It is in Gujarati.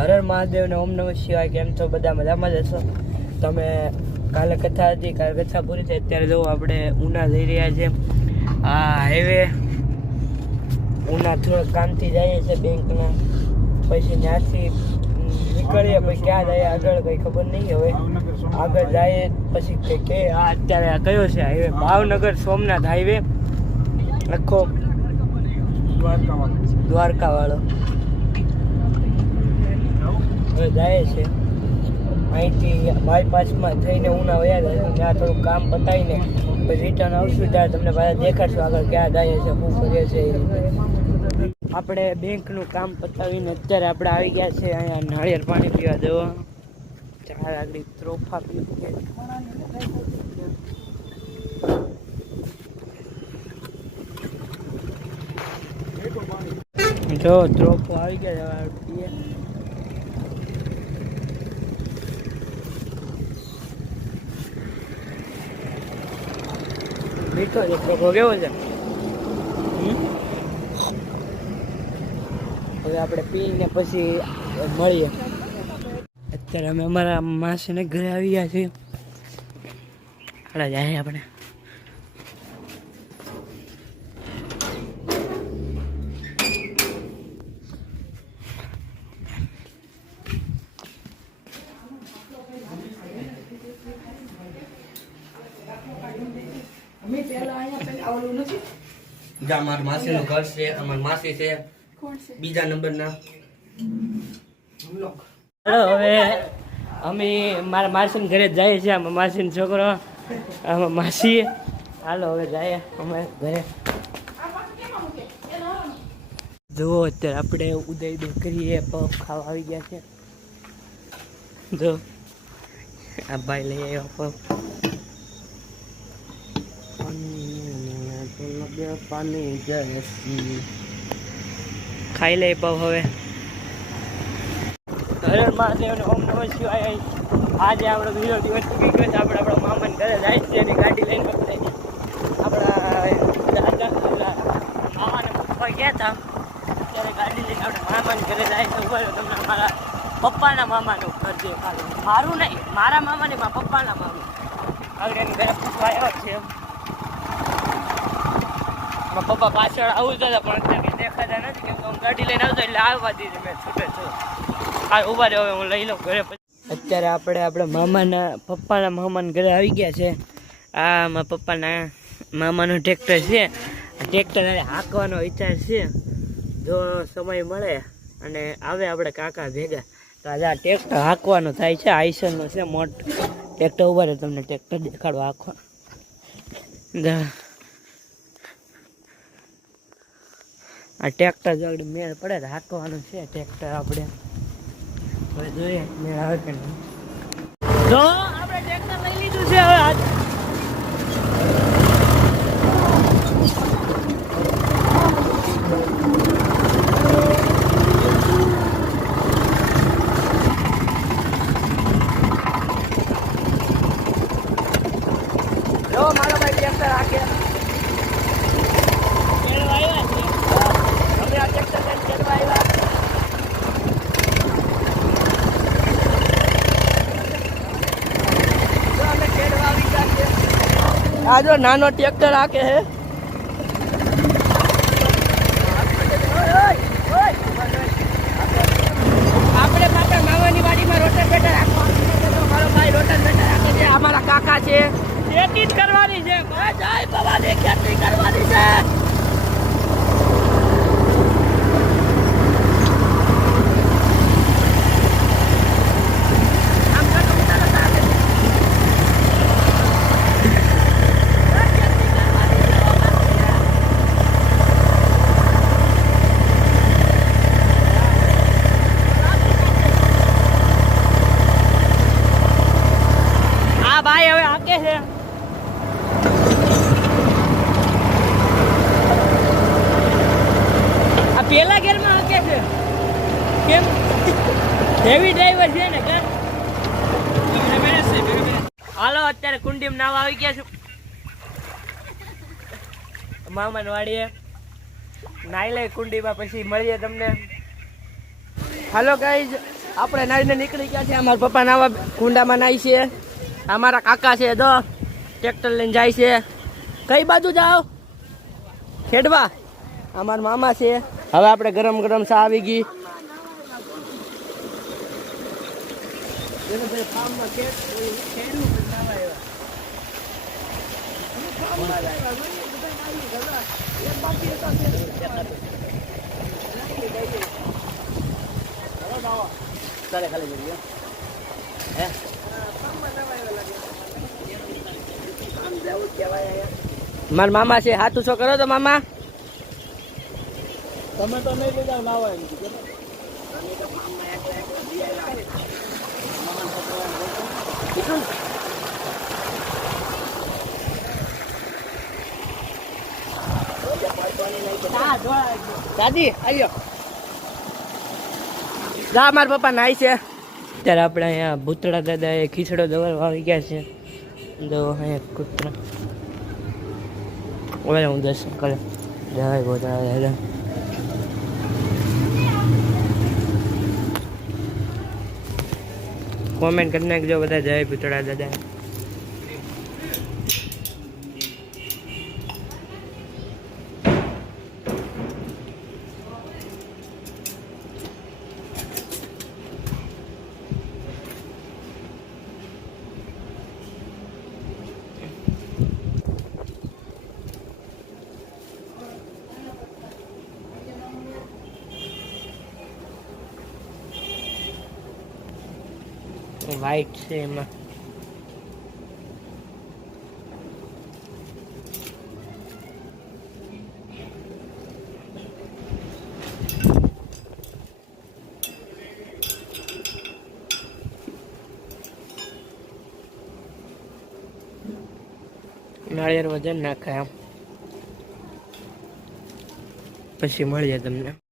હર હર મહાદેવ ને ઓમ નમઃ શિવાય. કેમ છો બધા? મજામાં જ હશો તમે? કાલે કથા હતી, કાલે કથા પૂરી થઈ. અત્યારે જો આપણે ઉના જઈ રહ્યા છે. આ હાઈવે ઉના થોડુંક કામથી જઈએ છીએ બેંકના, પછી ત્યાંથી નીકળીએ, પછી ક્યાં જઈએ આગળ કંઈ ખબર નહીં. હવે આગળ જઈએ પછી કે આ અત્યારે આ કયો છે હાઈવે? ભાવનગર સોમનાથ હાઈવે, આખો દ્વારકા વાળો હવે જાય છે. અહીંથી બાયપાસમાં થઈને ઉના વયા જાય, ત્યાં થોડું કામ પતાવીને પછી રિટર્ન આવશું, ત્યારે તમને પાછા દેખાડશું આગળ ક્યાં જાય છે, શું કરીએ છે. આપણે બેંકનું કામ પતાવીને અત્યારે આપણે આવી ગયા છે અહીંયા નાળિયેર પાણી પીવા જવા. ચાર આગળ ત્રોફા પીવું જો ત્રોફો આવી ગયા પીએ. મીઠો છે ત્રોફો, કેવો છે? હવે આપણે પીને પછી મળીએ. અત્યારે અમે અમારા માસીને ઘરે આવી ગયા છીએ. જાય આપણે મારા માસી નું ઘર છે, અમારી માસી છે બીજા નંબરના. હવે અમે મારા માસી ઘરે જઈએ છીએ. આમાં માસીનો છોકરો, આમાં માસી. હાલો હવે જાય અમે ઘરે. જુઓ અત્યારે આપણે ઉદય બેકરીએ પફ ખાવા આવી ગયા છે. જો આ ભાઈ લઈ આવ્યો પફ. પાણી ખાઈ લે પફ હવે. હર મહાદેવ ને ઓમ નમઃ શિવાય. આજે આપણો બીજો દિવસ ચૂકી ગયો છે. આપણે આપણા મામાને ઘરે જાય છે એની ગાડી લઈને આપણા મામાને પપ્પા ગયા હતા, ત્યારે ગાડી લઈને આપણે મામાને ઘરે જાય છે. ઉભા તમને મારા પપ્પાના મામાનું ઘર છે, મારું નહીં, મારા મામા નહીં, મારા પપ્પાના મામા. આગળ એની ઘરે પૂછવા આવ્યા છે. મારા પપ્પા પાછળ આવું જ હતા, પણ અત્યારે દેખાતા નથી કેમ કે હું ગાડી લઈને આવતો એટલે આવવા દીધી મેં છૂટે છું. આ ઉભા રહે, હવે હું લઈ લઉં ઘરે. અત્યારે આપણે આપણા મામાના પપ્પાના મામાના ઘરે આવી ગયા છે. આ મારા પપ્પાના મામાનું ટ્રેક્ટર છે. ટ્રેક્ટર હાંકવાનો વિચાર છે, જો સમય મળે અને આવે આપણે કાકા ભેગા તો આજે આ ટ્રેક્ટર હાંકવાનું થાય છે. આઈસરનું છે મોટું ટ્રેક્ટર. ઉભા રહે, તમને ટ્રેક્ટર દેખાડવા હાંકવા. આ ટ્રેક્ટર જો આપણે મેળ પડે તો હાંકવાનું છે ટ્રેક્ટર આપણે. હવે જોઈએ મેળ આવે કે નહીં. જો આપણે ટ્રેક્ટર લઈ લીધું છે. હવે જો મારો ભાઈ ટ્રેક્ટર હાંકે. આ જો નાનો ટ્રેક્ટર હાકે હે. આપણે પાછળ મામાની વાડીમાં રોટર બેટર રાખવાનું. મારો ભાઈ રોટર બેટર રાખે છે. અમારા કાકા છે. ખેતી જ કરવાની છે, જય ભવાની ખેતી કરવાની છે. ભાઈ હવે હાકે છે. આ પેલા ગેરમાં હાકે છે. કેમ? હેવી ડ્રાઈવર છે ને કે? હાલો અત્યારે કુંડીમાં નાવા આવી ગયા છું. મામાન વાડીએ નાઈ લઈ કુંડીમાં, પછી મળીએ તમને. હાલો ગાઈઝ, આપણે નાઈને નીકળી ગયા છે. અમારા પપ્પા નાવા કુંડામાં નાઈ છે. અમારા કાકા છે દો ટ્રેક્ટર લઈને જાય છે. કઈ બાજુ જાઓ? ખેડવા. અમારા મામા છે. હવે આપણે ગરમ ગરમ ચા આવી ગઈ. મારા મામા છે. હાથું શું કરો તો મામા? તમે તો નહીં લઈ જાવ નાવા. દાદી આવ્યો. જા મારા પપ્પા નાઈ છે. અત્યારે આપણે અહીંયા ભૂતળા દાદા એ ખીચડો દવા આવી ગયા છે. દવા અહીંયા કૂતરા ઓલે હું દર્શન કરે. જય ભૂતળા દાદા. કોમેન્ટ કરી નાખજો બધા જય ભૂતળા દાદા. વાઈટ છે એમાં. નાળિયેર વજન નાખાય. પછી મળીએ તમને.